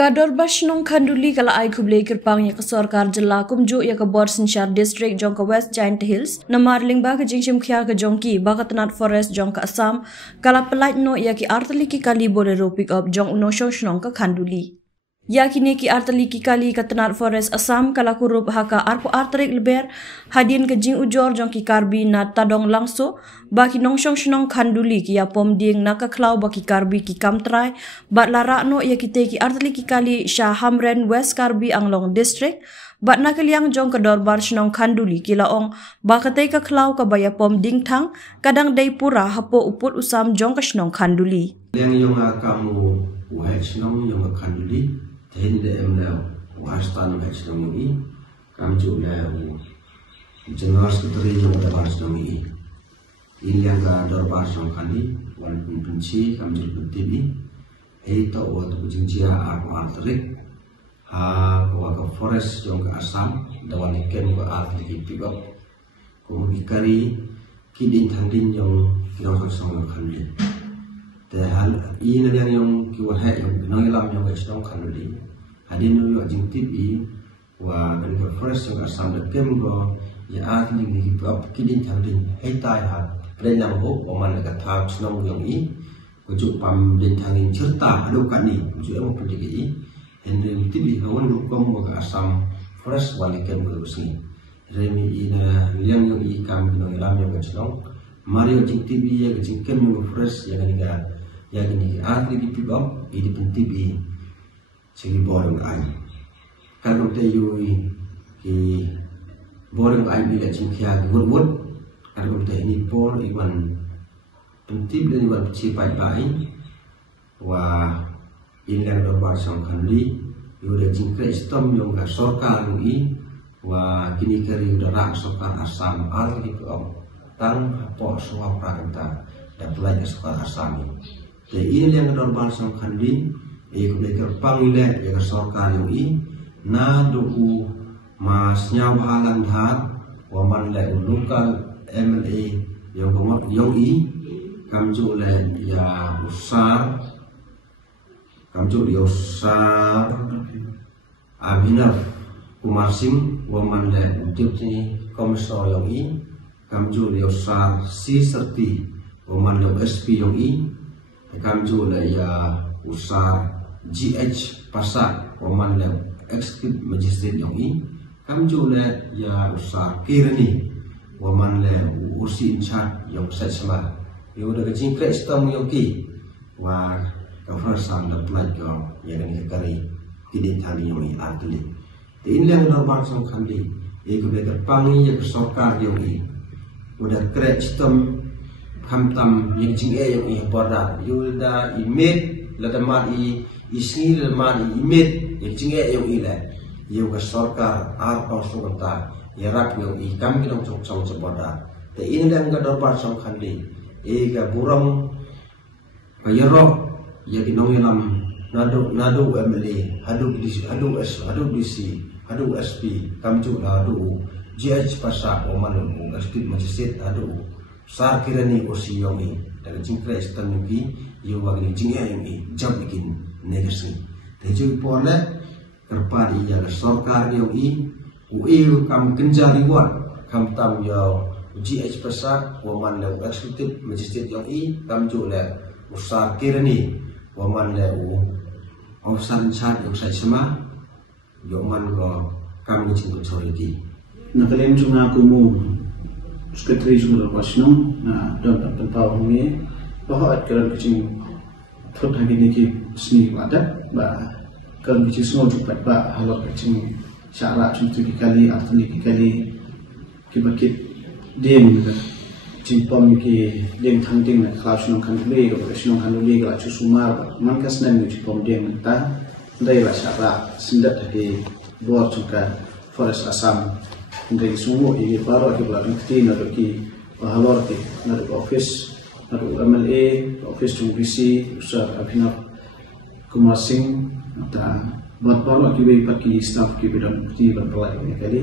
Kador Bashnong Khanduli kala ai khuble kirpang ya sarkar jilla kumju ya ka Borsinshar district jong ka West Giant Hills na marling ba ka jingshim khya ka jongki Bakatanat Forest jong ka Assam kala pelait no ya ki artali ki kali bolero pick up jong uno shoshnong ka Khanduli ya kini ki artali ki kali ka Tanat Forest Assam kala kurup haka arpo artarik leber hadin ka jing ujor jong ki karbi na tadong langso ba ki nong shoshnong Khanduli ki ya pom ding na ka klau ba ki karbi ki kamtrai bat lara no ya ki artali ki kali Shah Hamren West Karbi Anglong District bat nakaliang jong kador Barshnong Khanduli kilaong bakatay ka klaw ka baya pom dingtang kadang day pura hapo uput usam jong kashnong Khanduli. Yang yung kamu wahsnong yung Khanduli tehin de emla wahstan wahsnong i kam jula jenas keteri yung Barshnong i ini yang kador Barshnong Khanduli wan punci kam jul putih ito waktu kucingcia aku arterik waktu forest jong ke Assam dawan ikan ke arterik pibab kumikari kidin tandin yang kirang sama Khanduli tehal ini yang kiwahai yang benailam yang ke Khanduli hadin dulu jingtip i wa ke forest jong ke Assam dekem ke ya arterik pibab kidin tandin heitai ha prenang ho oman ke thap snong yang i ujuk pam din thangin cerita adu kani ujuk emo pendiki hendring tibi hawan hukum ke Assam forest walikan berusi remi ina liang yang i kam no lam yang kecilong mari ujuk tibi ya kecilkan yang forest yang niga yang ni atri di pibam ini pentibi sini borong ai kalau te yui ki borong ai bila cingkia gurwud kalau te ini por iwan pentib dan buat cipai baik wah indah doa sang Khanduli udah jingkre sistem yang gak sorkar lui wah kini kari udah rak sorkar Assam arti kau tang po suap prakta dan pelajar sorkar Assam jadi ini yang doa sang Khanduli ikut mereka panggil ya sorkar lui na doa mas nyawa halan har waman le lokal MLA yang komat yang kamju le ya usar kamju ya usar Abhinav Kumar Singh waman le deputy komisar yang i kamju ya usar C Serti waman le SP yang i kamju le ya usar GH Pasak waman le executive magistrate yang i kamju le ya usar Kirani waman le usi in charge yang saya sama yang udah kecil sistem yoki wah kefarsan dan pelajar yang ini kari tidak tadi yang artli ini yang normal sang Khanduli itu betul pangi yang sorkar yoki udah kere sistem hamtam yang jingge yang ini pada yuda imit ladamar i isni ladamar imit yang jingge yang ini lah yang sorkar apa sorta ya rak yang kami dong cocok sepada ini yang normal sang Khanduli ega burang bayarok ya kinong yalam nado MLA hadu DC hadu SP kamju hadu GH Pasak oman SP Magistrate hadu sar kirani osi yomi daga jingkre stanuki yo wagi jingya yomi jam ikin negasi teju pole terpadi ya sorkar yomi ui kam kenjari wan kam tam yo GH Pasak waman le executive magistrate yang i kamju le usar kirani waman le officer in charge yang saya sama yoman ko kami cinta soriki nakalem cuma aku mu sekretari jumlah pasno na dan tentang ini bahwa kerana kecing thot hari ini ki seni ada bah kerana kecing semua juga bah halal kecing cara contoh kali atau kali kibakit diem cimpam ki diem thanting na Khanduli Khanduli ko Bashnong Khanduli ko chusumar man kasnan ni cimpam diem ta dai la sara sindat ke bor chuka forest Assam ndai sumo i baro ke bla ngti na ki halor ke na office na MLA office chung BC usar Abhinav Kumar Singh ta buat baro ki be paki staff ki bidang ti ban pelai ni kali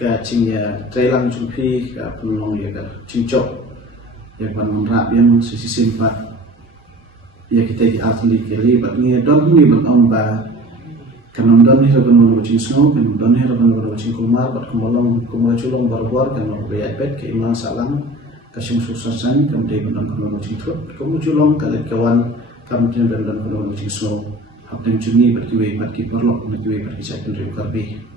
ka cingnya trailang jumpi ka penolong ya ka cincok yang panonrak yang sisi simpat ya kita di artli kali bat ni don ni ban ong ba kanam dan ni rakan mau bacing snow kanam dan ni rakan mau bacing kumar bat kumolong culong barbar kan mau bayat bet ke imang salang kasing suksesan kan dei kan mau bacing thot kamu culong kalet kawan kam tin dan mau bacing snow haptem chuni bat ki perlok bat ki cak kan riu karbi